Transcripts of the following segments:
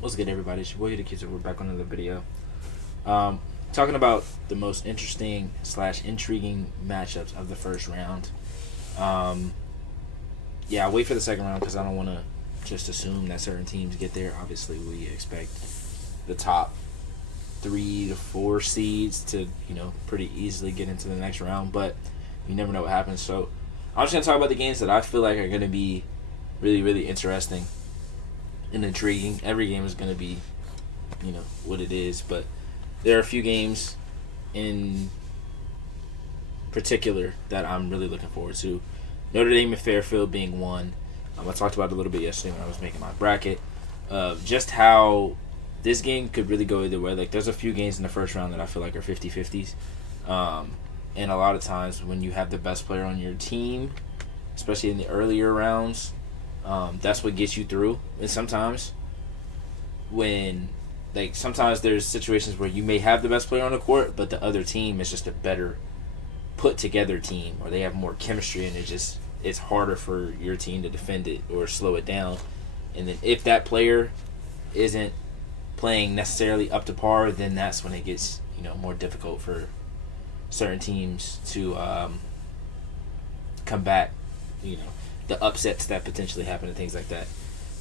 What's good, everybody? It's your boy, the kids. We're back on another video. Um, Talking about the most interesting slash intriguing matchups of the first round. Um, yeah, I'll wait for the second round because I don't want to just assume that certain teams get there. Obviously, we expect the top 3 to 4 seeds to pretty easily get into the next round, but you never know what happens. So I'm just gonna talk about the games that I feel like are gonna be really, really interesting and intriguing. Every game is gonna be what it is, but there are a few games in particular that I'm really looking forward to. Notre Dame and Fairfield being one. I talked about it a little bit yesterday when I was making my bracket. Just how this game could really go either way. Like, there's a few games in the first round that I feel like are 50-50s. And a lot of times when you have the best player on your team, especially in the earlier rounds, that's what gets you through. And sometimes there's situations where you may have the best player on the court, but the other team is just a better put together team, or they have more chemistry, and it's harder for your team to defend it or slow it down. And then if that player isn't playing necessarily up to par, then that's when it gets more difficult for certain teams to combat the upsets that potentially happen and things like that.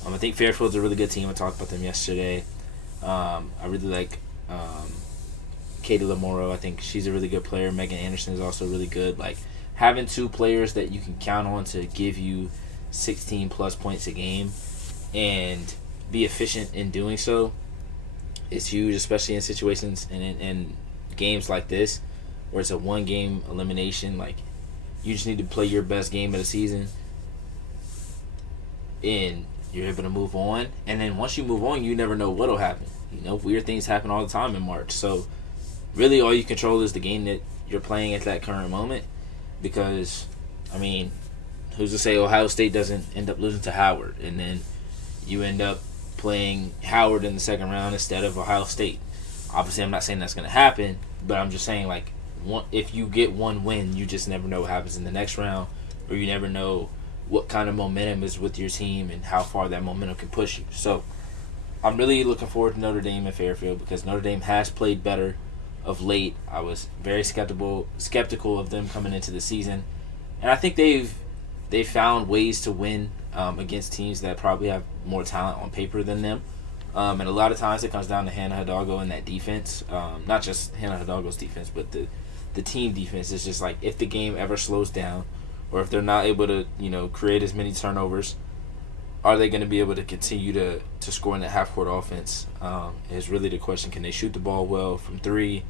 I think Fairfield's a really good team. I talked about them yesterday. I really like Katie Lamoro. I think she's a really good player. Megan Anderson is also really good. Like, having two players that you can count on to give you 16 plus points a game and be efficient in doing so is huge, especially in situations and in games like this where it's a one game elimination. Like, you just need to play your best game of the season and you're able to move on. And then once you move on, you never know what'll happen. Weird things happen all the time in March. So really all you control is the game that you're playing at that current moment. Because, who's to say Ohio State doesn't end up losing to Howard, and then you end up playing Howard in the second round instead of Ohio State? Obviously, I'm not saying that's going to happen, but I'm just saying, like, if you get one win, you just never know what happens in the next round, or you never know what kind of momentum is with your team and how far that momentum can push you. So I'm really looking forward to Notre Dame and Fairfield because Notre Dame has played better of late. I was very skeptical of them coming into the season, and I think they've found ways to win against teams that probably have more talent on paper than them. And a lot of times it comes down to Hannah Hidalgo and that defense. Not just Hannah Hidalgo's defense, but the team defense. Is just like, if the game ever slows down, or if they're not able to create as many turnovers, are they going to be able to continue to score in the half-court offense? Is really the question. Can they shoot the ball well from three?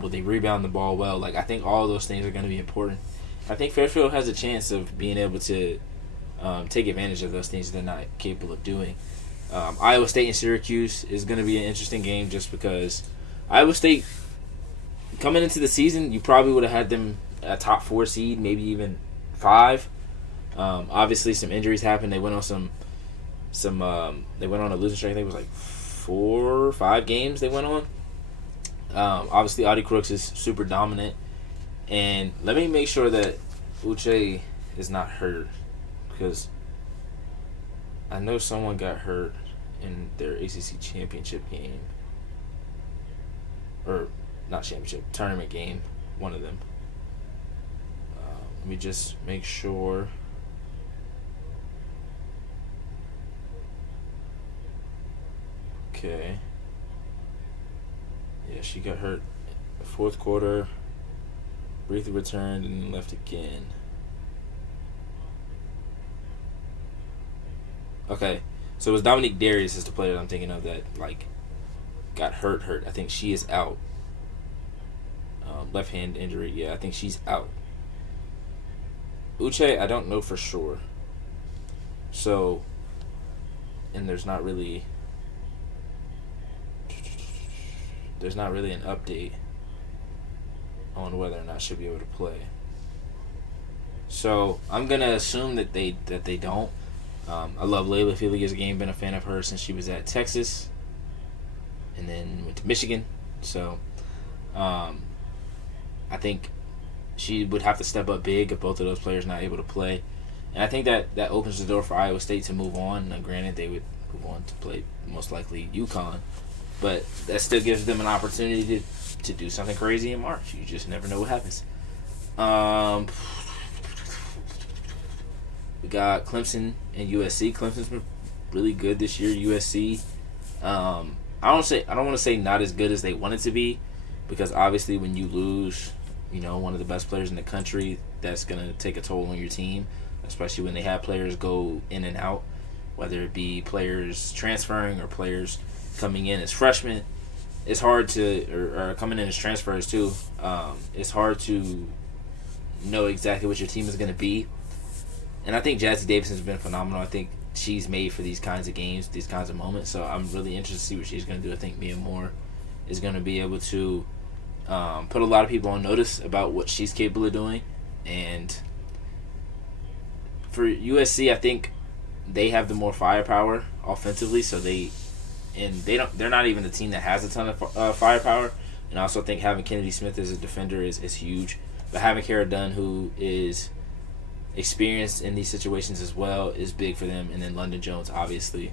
Will they rebound the ball well? Like, I think all of those things are going to be important. I think Fairfield has a chance of being able to take advantage of those things they're not capable of doing. Iowa State and Syracuse is going to be an interesting game just because Iowa State, coming into the season, you probably would have had them a top 4 seed, maybe even 5. Obviously, some injuries happened. They went on they went on a losing streak. I think it was like 4 or 5 games they went on. Obviously, Audie Crooks is super dominant. And let me make sure that Uche is not hurt, because I know someone got hurt in their ACC championship game. Or, not championship, tournament game. One of them. Let me just make sure. Okay. Yeah, she got hurt in the fourth quarter, briefly returned, and then left again. Okay, so it was Dominique Darius is the player that I'm thinking of that, like, got hurt. I think she is out. Left hand injury. Yeah, I think she's out. Uche, I don't know for sure. So, and there's not really an update on whether or not she'll be able to play. So I'm gonna assume that they don't. I love Layla Filia's game. Been a fan of her since she was at Texas, and then went to Michigan. So I think she would have to step up big if both of those players not able to play. And I think that opens the door for Iowa State to move on. Now, granted, they would who want to play most likely UConn. But that still gives them an opportunity to do something crazy in March. You just never know what happens. We got Clemson and USC. Clemson's been really good this year. USC, I don't want to say not as good as they want it to be, because obviously when you lose, one of the best players in the country, that's gonna take a toll on your team, especially when they have players go in and out, whether it be players transferring or players coming in as freshmen. It's hard to, or coming in as transfers too. It's hard to know exactly what your team is going to be. And I think Jazzy Davison's been phenomenal. I think she's made for these kinds of games, these kinds of moments. So I'm really interested to see what she's going to do. I think Mia Moore is going to be able to put a lot of people on notice about what she's capable of doing. And for USC, I think they have the more firepower offensively. So they're not even the team that has a ton of firepower. And I also think having Kennedy Smith as a defender is huge. But having Kara Dunn, who is experienced in these situations as well, is big for them. And then London Jones, obviously,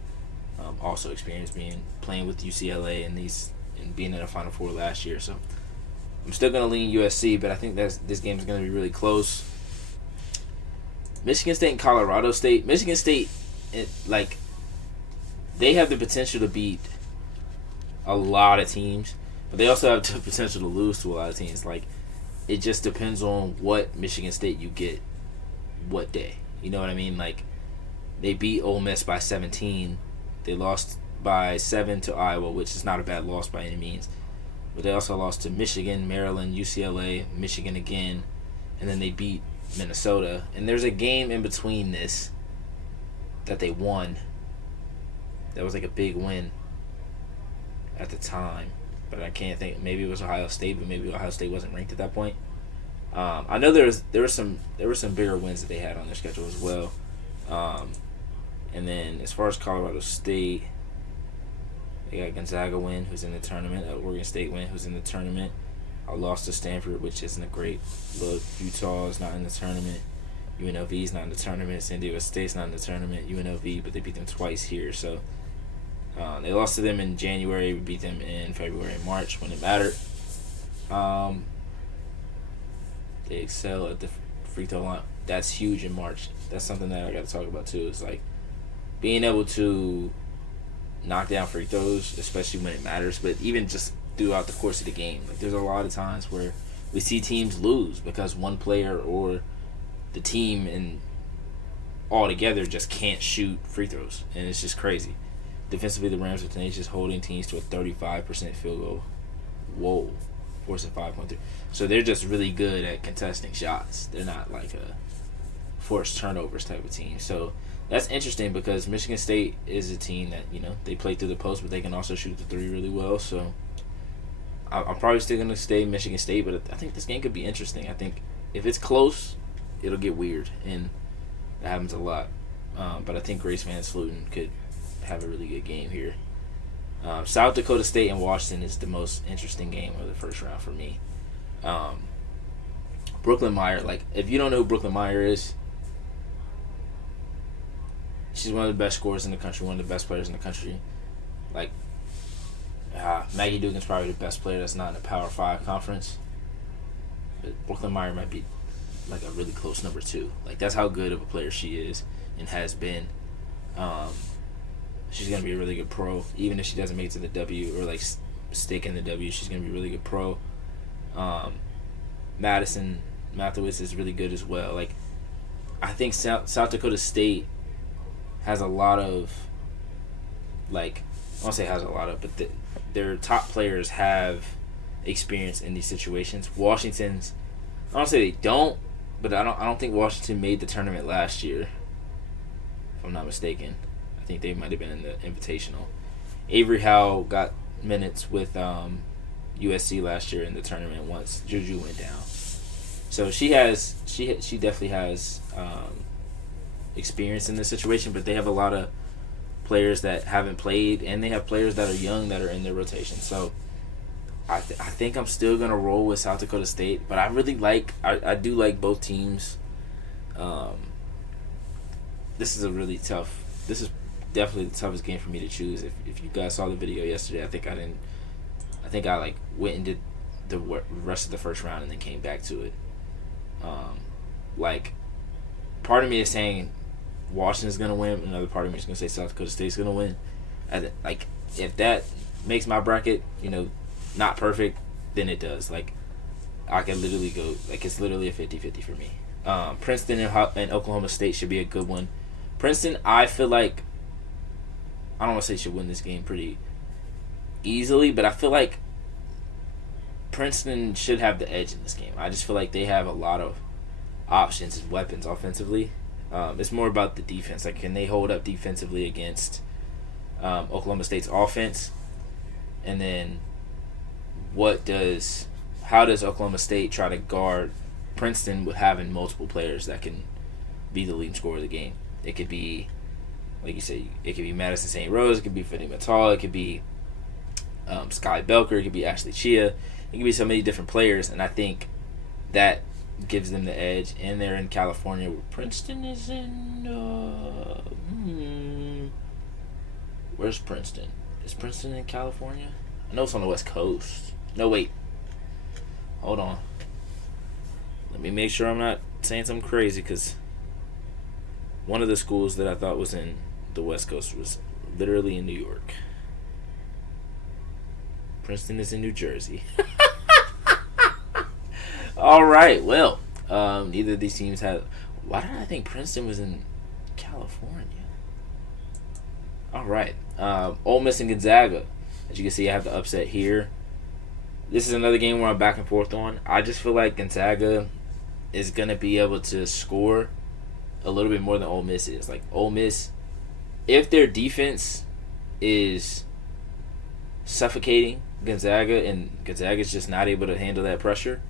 also experienced playing with UCLA and being in the Final Four last year. So I'm still going to lean USC, but I think this game is going to be really close. Michigan State and Colorado State. Michigan State, they have the potential to beat a lot of teams, but they also have the potential to lose to a lot of teams. It just depends on what Michigan State you get what day. You know what I mean? They beat Ole Miss by 17. They lost by 7 to Iowa, which is not a bad loss by any means. But they also lost to Michigan, Maryland, UCLA, Michigan again, and then they beat Minnesota. And there's a game in between this that they won. That was a big win at the time. But I can't think. Maybe it was Ohio State, but maybe Ohio State wasn't ranked at that point. I know there were some bigger wins that they had on their schedule as well. And then as far as Colorado State, they got Gonzaga win, who's in the tournament. Oregon State win, who's in the tournament. I lost to Stanford, which isn't a great look. Utah is not in the tournament. UNLV is not in the tournament. San Diego State's not in the tournament. UNLV, but they beat them twice here. So they lost to them in January. We beat them in February and March when it mattered. They excel at the free throw line. That's huge in March. That's something that I got to talk about too. It's being able to knock down free throws, especially when it matters, but even just throughout the course of the game. There's a lot of times where we see teams lose because one player or the team and all together just can't shoot free throws, and it's just crazy. Defensively, the Rams are tenacious, holding teams to a 35% field goal. Whoa. Forcing 5.3. So they're just really good at contesting shots. They're not a forced turnovers type of team. So that's interesting because Michigan State is a team that, they play through the post, but they can also shoot the three really well. So I'm probably still going to stay Michigan State, but I think this game could be interesting. I think if it's close, it'll get weird, and that happens a lot. But I think Grace Van Sluten could have a really good game here. South Dakota State and Washington is the most interesting game of the first round for me. Brooklyn Meyer, if you don't know who Brooklyn Meyer is, she's one of the best scorers in the country, one of the best players in the country. Maggie Dugan's probably the best player that's not in the Power 5 conference. But Brooklyn Meyer might be a really close number 2. That's how good of a player she is and has been. She's going to be a really good pro. Even if she doesn't make it to the W or stick in the W, she's going to be a really good pro. Madison Mathewitz is really good as well. I think South Dakota State has a lot of, I won't say has a lot of, but their top players have experience in these situations. Washington's, I don't say they don't, but I don't think Washington made the tournament last year, if I'm not mistaken. I think they might have been in the Invitational. Avery Howell got minutes with USC last year in the tournament once Juju went down. So she definitely has experience in this situation, but they have a lot of players that haven't played, and they have players that are young that are in their rotation. So I think I'm still going to roll with South Dakota State, but I do like both teams. This is definitely the toughest game for me to choose. If you guys saw the video yesterday, I think I like went and did the rest of the first round and then came back to it. Like, part of me is saying Washington's gonna win. Another part of me is gonna say South Dakota State's gonna win. Like, if that makes my bracket, not perfect, then it does. Like, I could literally go, like, it's literally a 50-50 for me. Princeton and Oklahoma State should be a good one. Princeton, I feel like, I don't want to say should win this game pretty easily, but I feel like Princeton should have the edge in this game. I just feel like they have a lot of options and weapons offensively. It's more about the defense. Like, can they hold up defensively against Oklahoma State's offense? And then how does Oklahoma State try to guard Princeton with having multiple players that can be the leading scorer of the game? It could be, like you say, it could be Madison St. Rose, it could be Finney Matala, it could be Sky Belker, it could be Ashley Chia. It could be so many different players, and I think that gives them the edge. And they're in California, where Princeton is in. Where's Princeton? Is Princeton in California? I know it's on the West Coast. No, wait. Hold on. Let me make sure I'm not saying something crazy, because one of the schools that I thought was in the West Coast was literally in New York. Princeton is in New Jersey. All right, well, neither of these teams have. Why did I think Princeton was in California? All right, Ole Miss and Gonzaga. As you can see, I have the upset here. This is another game where I'm back and forth on. I just feel like Gonzaga is gonna be able to score a little bit more than Ole Miss is. Like, Ole Miss, if their defense is suffocating Gonzaga and Gonzaga's just not able to handle that pressure,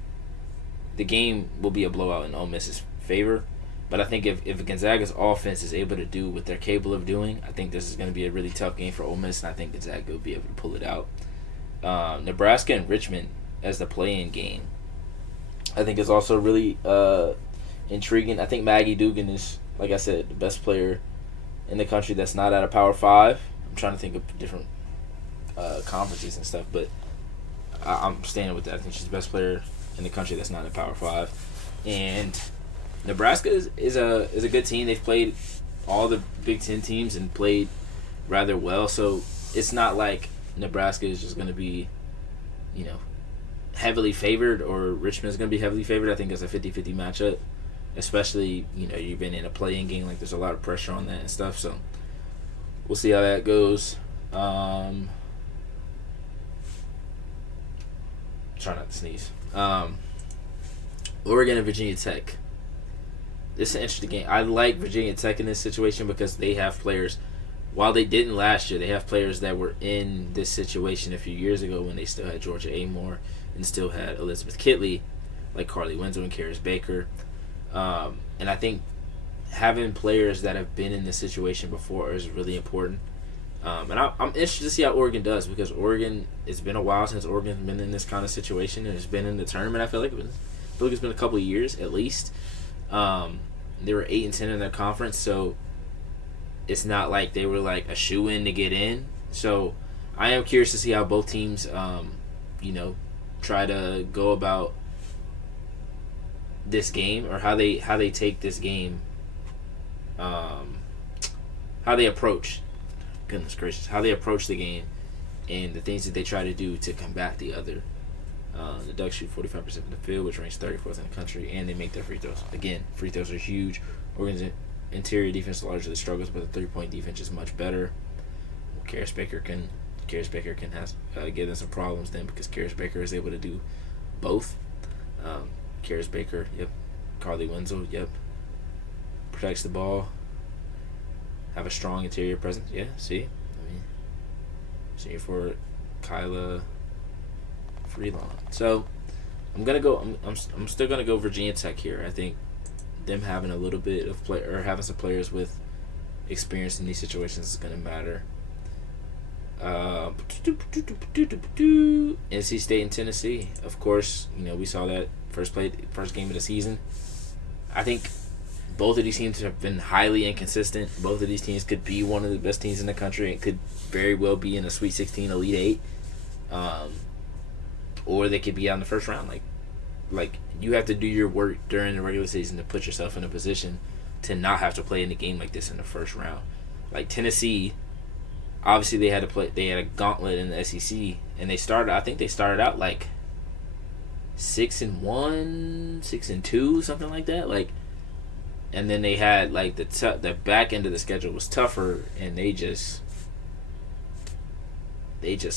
the game will be a blowout in Ole Miss's favor. But I think if Gonzaga's offense is able to do what they're capable of doing, I think this is going to be a really tough game for Ole Miss, and I think Gonzaga will be able to pull it out. Nebraska and Richmond as the play-in game, I think is also really intriguing. I think Maggie Dugan is, like I said, the best player in the country that's not at a Power 5. I'm trying to think of different conferences and stuff, but I'm staying with that. I think she's the best player in the country that's not at Power 5. And Nebraska is a good team. They've played all the Big Ten teams and played rather well, so it's not like Nebraska is just going to be, heavily favored, or Richmond is going to be heavily favored. I think it's a 50-50 matchup, especially, you've been in a play-in game. Like, there's a lot of pressure on that and stuff, so we'll see how that goes. Try not to sneeze. Oregon and Virginia Tech. This is an interesting game. I like Virginia Tech in this situation because they have players. While they didn't last year, they have players that were in this situation a few years ago when they still had Georgia Amore and still had Elizabeth Kitley, like Carly Winslow and Karis Baker. And I think having players that have been in this situation before is really important. And I'm interested to see how Oregon does, because Oregon, it's been a while since Oregon's been in this kind of situation and it's been in the tournament. I feel like it's been a couple of years at least. They were 8-10 in their conference, so it's not like they were like a shoe-in to get in. So I am curious to see how both teams, try to go about this game, or how they take this game, how they approach. Goodness gracious, how they approach the game, and the things that they try to do to combat the other. The Ducks shoot 45% from the field, which ranks 34th in the country, and they make their free throws. Again, free throws are huge. Oregon's interior defense largely struggles, but the three-point defense is much better. Karis Baker can give them some problems then, because Karis Baker is able to do both. Karis Baker, yep. Carly Winslow, yep. Protects the ball. Have a strong interior presence. Yeah, see? Senior forward Kyla Freelon. So I'm still gonna go Virginia Tech here. I think them having a little bit of play, or having some players with experience in these situations is gonna matter. NC State and Tennessee. Of course, we saw that first game of the season. I think both of these teams have been highly inconsistent. Both of these teams could be one of the best teams in the country and could very well be in a Sweet 16, Elite 8. Or they could be out in the first round. Like you have to do your work during the regular season to put yourself in a position to not have to play in a game like this in the first round. Like Tennessee, obviously they had a gauntlet in the SEC, and they started out like 6-1, 6-2, something like that. Like, and then they had like the back end of the schedule was tougher, and they just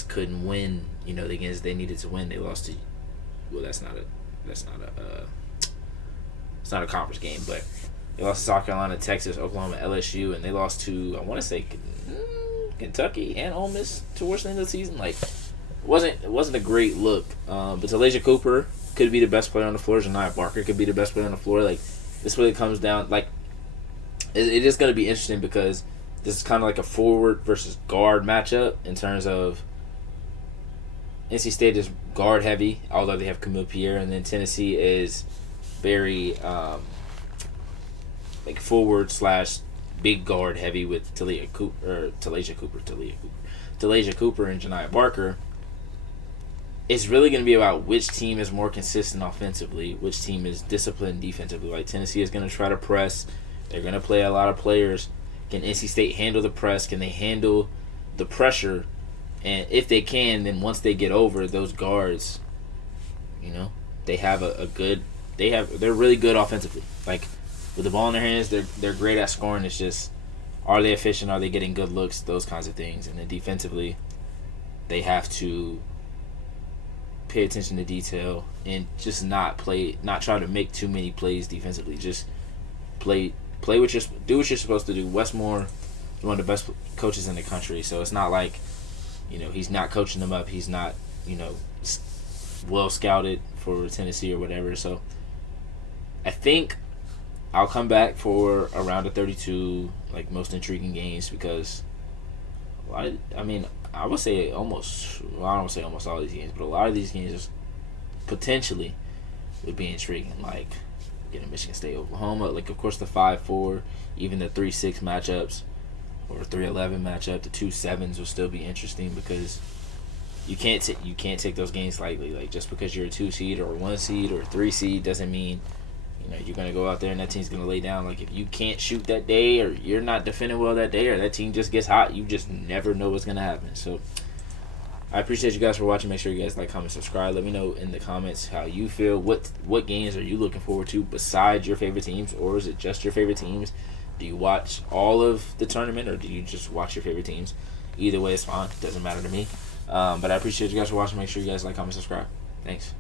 couldn't win. You know, the games they needed to win, they lost to. Well, it's not a conference game, but they lost to South Carolina, Texas, Oklahoma, LSU, and they lost to, I want to say, Kentucky and Ole Miss towards the end of the season. Like, it wasn't a great look. But Talijah Cooper could be the best player on the floor. Janiah Barker could be the best player on the floor. Like, this really comes down, like, it is going to be interesting because this is kind of like a forward versus guard matchup in terms of NC State is guard heavy, although they have Camille Pierre, and then Tennessee is very like forward / big guard heavy with Talijah Cooper and Janiah Barker. It's really going to be about which team is more consistent offensively, which team is disciplined defensively. Like Tennessee is going to try to press. They're going to play a lot of players. Can NC State handle the press? Can they handle the pressure? And if they can, then once they get over those guards, you know, they have they're really good offensively. Like with the ball in their hands, they're great at scoring. It's just, are they efficient? Are they getting good looks? Those kinds of things. And then defensively, they have to pay attention to detail and just not try to make too many plays defensively. Just do what you're supposed to do. Wes Moore is one of the best coaches in the country, so it's not like, you know, he's not coaching them up. He's not, you know, well scouted for Tennessee or whatever. So I think I'll come back for a round of 32, like most intriguing games, because I would say almost. Well, I don't want to say almost all these games, but a lot of these games potentially would be intriguing. Like getting Michigan State, Oklahoma. Like of course the 5-4, even the 3-6 matchups. Or 3-11 matchup, the 2-7s will still be interesting because you can't take those games lightly. Like just because you're a 2 seed or a 1 seed or a 3 seed doesn't mean, you know, you're gonna go out there and that team's gonna lay down. Like if you can't shoot that day, or you're not defending well that day, or that team just gets hot, you just never know what's gonna happen. So I appreciate you guys for watching. Make sure you guys like, comment, subscribe. Let me know in the comments how you feel. What games are you looking forward to besides your favorite teams, or is it just your favorite teams? Do you watch all of the tournament, or do you just watch your favorite teams? Either way is fine. It doesn't matter to me. But I appreciate you guys for watching. Make sure you guys like, comment, subscribe. Thanks.